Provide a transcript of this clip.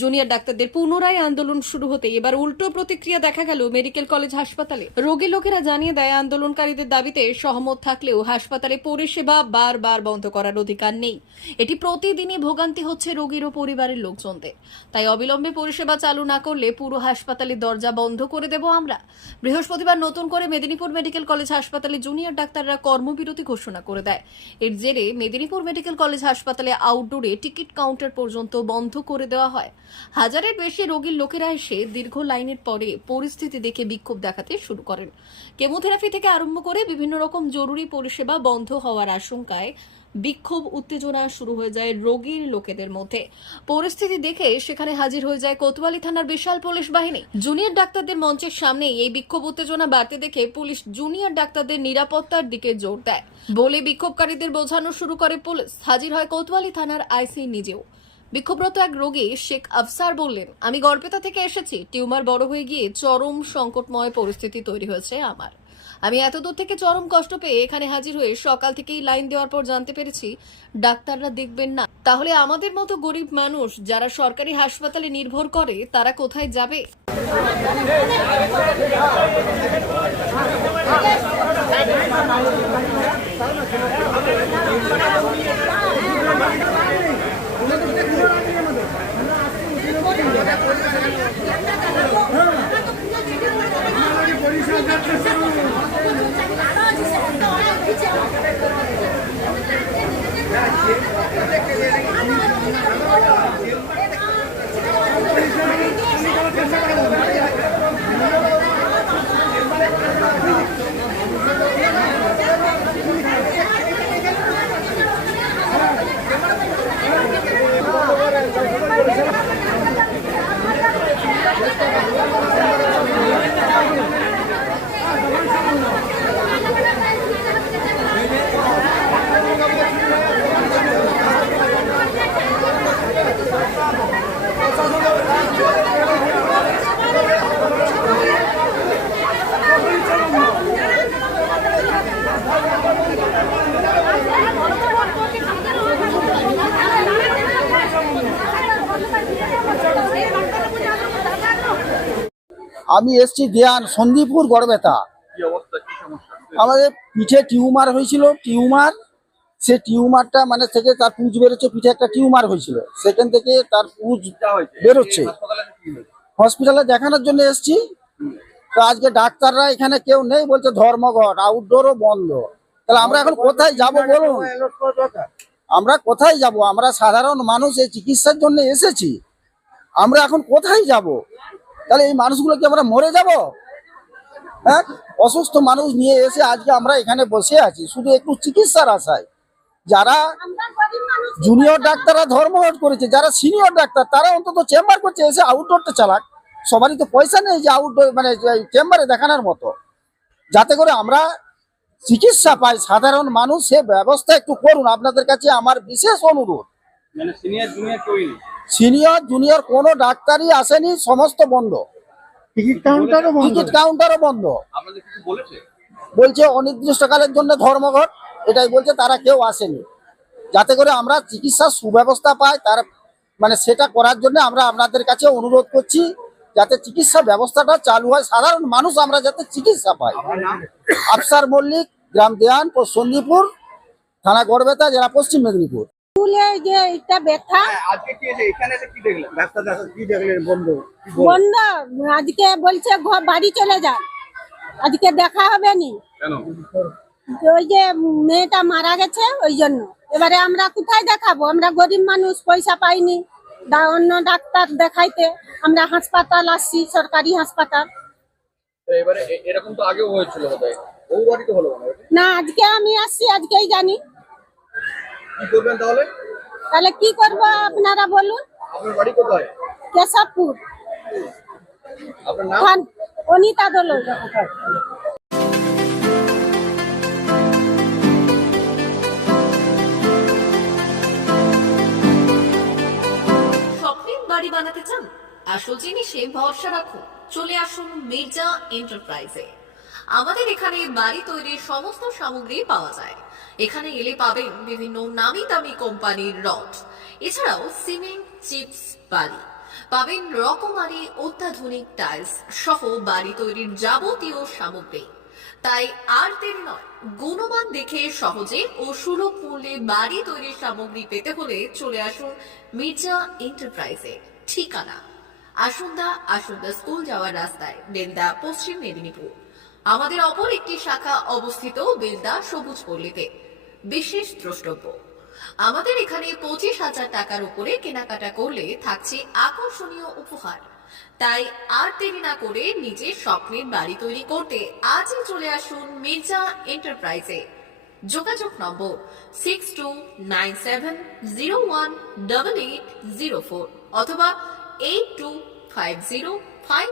Junior ডাক্তারদের পুনরায় আন্দোলন শুরু হতে এবার উল্টো প্রতিক্রিয়া দেখা গেল মেডিকেল কলেজ হাসপাতালে। রোগী লোকেরা জানিয়ে দেয়, আন্দোলনকারীদের দাবিতে সহমত থাকলেও হাসপাতালে পরিষেবা বারবার বন্ধ করার অধিকার নেই। এটি প্রতিদিনই ভোগান্তি হচ্ছে রোগীর ও পরিবারের লোকজনদের। তাই অবিলম্বে পরিষেবা চালু না করলে পুরো হাসপাতালের দরজা বন্ধ করে দেব আমরা। বৃহস্পতিবার নতুন করে মেদিনীপুর মেডিকেল কলেজ হাসপাতালে জুনিয়র ডাক্তাররা কর্মবিরতি ঘোষণা করে দেয়। এর জেরে মেদিনীপুর মেডিকেল কলেজ হাসপাতালে আউটডোরে টিকিট কাউন্টার পর্যন্ত বন্ধ করে দেওয়া হয়। হাজারের বেশি রোগীর লোকেরা এসে দীর্ঘ লাইনের পরে পরিস্থিতি দেখে বিক্ষোভ দেখাতে শুরু করেন। কেমোথেরাপি থেকে আরম্ভ করে বিভিন্ন রকম জরুরি পরিষেবা বন্ধ হওয়ার আশঙ্কায় বিক্ষোভ, উত্তেজনা শুরু হয়ে যায় রোগীর লোকেদের মধ্যে। পরিস্থিতি দেখে সেখানে হাজির হয়ে যায় কোতোয়ালি থানার বিশাল পুলিশ বাহিনী। জুনিয়র ডাক্তারদের মঞ্চের সামনেই এই বিক্ষোভ, উত্তেজনা বাড়তে দেখে পুলিশ জুনিয়র ডাক্তারদের নিরাপত্তার দিকে জোর দেয়। বলে বিক্ষোভকারীদের বোঝানো শুরু করে পুলিশ। হাজির হয় কোতোয়ালি থানার আইসি নিজেও। বিক্ষোভরত এক রোগী শেখ আফসার বললেন, আমি গড়পেতা থেকে এসেছি। টিউমার বড় হয়ে গিয়ে চরম সংকটময় পরিস্থিতি তৈরি হয়েছে আমার। আমি এত দূর থেকে চরম কষ্ট পেয়ে এখানে হাজির হয়ে সকাল থেকেই লাইন দেওয়ার পর জানতে পেরেছি, ডাক্তাররা দেখবেন না। তাহলে আমাদের মতো গরিব মানুষ যারা সরকারি হাসপাতালে নির্ভর করে, তারা কোথায় যাবে? আমি এসছি ধ্যান সন্দীপুর গড়বেতা। আমাদের পিঠে টিউমার হয়েছিল টিউমার সে টিউমারটা মানে থেকে তার পুজ বেরোচ্ছে পিঠে একটা টিউমার হয়েছিল। সেখান থেকে তার পুজ বেরোচ্ছে। হসপিটালে দেখানোর জন্য এসছি। তো আজকে ডাক্তাররা এখানে কেউ নেই বলছে ধর্মঘট আউটডোরও বন্ধ। তাহলে আমরা এখন কোথায় যাব বলুন? আমরা কোথায় যাব? আমরা সাধারণ মানুষ এই চিকিৎসার জন্য এসেছি। আমরা এখন কোথায় যাব? তাহলে এই মানুষগুলো কি আমরা মরে যাব? হ্যাঁ? অসুস্থ মানুষ নিয়ে এসে আজকে আমরা এখানে বসে আছি। শুধু একটু চিকিৎসার আশায়। যারা জুনিয়র ডাক্তাররা ধর্মঘট করেছে, যারা সিনিয়র ডাক্তার, তারা অন্তত চেম্বার করছে, এসে আউটডোরটা চালাক। সবারই তো পয়সা নেই যে আউটডোর মানে চেম্বারে দেখানোর মতো। যাতে করে আমরা চিকিৎসা পাই। সাধারণ মানুষ সে ব্যবস্থা একটু করুন। আপনাদের কাছে আমার বিশেষ অনুরোধ। মানে সিনিয়র জুনিয়র সিনিয়র জুনিয়র কোনো ডাক্তারই আসেনি সমস্ত বন্ধ। টিকিট কাউন্টারও বন্ধ। টিকিট কাউন্টারও বন্ধ। আপনাদের কিছু বলেছে? বলছে অনির্দিষ্টকালের জন্য ধর্মঘট। এটাই বলছে তারা কেউ আসেনি। যাতে করে আমরা চিকিৎসার সুব্যবস্থা পাই তার মানে সেটা করার জন্য আমরা আপনাদের কাছে অনুরোধ করছি যাতে চিকিৎসা ব্যবস্থাটা চালু হয়। সাধারণ মানুষ আমরা যাতে চিকিৎসা পাই। আফসার মল্লিক গ্রাম দেয়ান সন্দীপুর থানা গড়বেতা জেলা পশ্চিম মেদিনীপুর। স্কুলে যে এটা ব্যথা। হ্যাঁ, বন্ধ আজকে বলছে বাড়ি চলে যান আজকে দেখা হবে নি। ওই যে মেয়েটা মারা গেছে ওই জন্য। এবারে আমরা কোথায় দেখাবো? আমরা গরিব মানুষ পয়সা পাইনি। অন্য ডাক্তার দেখাইতে। আমরা হাসপাতাল আসছি সরকারি হাসপাতাল। এরকম তো আগেও হয়েছিল না আজকে আমি আসছি আজকেই জানি। কি করবেন তাহলে? তাহলে কি করব আপনারা বলুন? আপনার বাড়ি কোথায়? কেশবপুর। আপনার নাম? অনিতা স্বপ্নের বাড়ি বানাতে চান? আসল জিনিসে ভরসা রাখুন। চলে আসুন মির্জা এন্টারপ্রাইজে। আমাদের এখানে বাড়ি তৈরির সমস্ত সামগ্রী পাওয়া যায়। এখানে এলে পাবেন বিভিন্ন নামি দামি কোম্পানির রড। এছাড়াও সিমেন্ট, চিপস, বালি। পাবেন রকমারি অত্যাধুনিক টাইলস সহ বাড়ি তৈরির যাবতীয় সামগ্রী। তাই আর দেরি নয়, গুণমান দেখে সহজে ও সুলভ মূল্যে বাড়ি তৈরির সামগ্রী পেতে হলে চলে আসুন মির্জা এন্টারপ্রাইজে ঠিকানা। আসুন্দা আসুন্দা স্কুল যাওয়ার রাস্তায়, বেলদা, পশ্চিম মেদিনীপুর। আমাদের অপর একটি শাখা অবস্থিত বেলদা সবুজ পল্লীতে বিশেষ দ্রষ্টব্য। আমাদের এখানে পঁচিশ হাজার টাকার উপরে কেনাকাটা করলে থাকছে আকর্ষণীয় উপহার। তাই আর দেরি না করে নিজের স্বপ্নের বাড়ি তৈরি করতে আজই চলে আসুন মির্জা এন্টারপ্রাইজে। যোগাযোগ নম্বর six two nine seven zero one double eight zero four অথবা eight two five zero five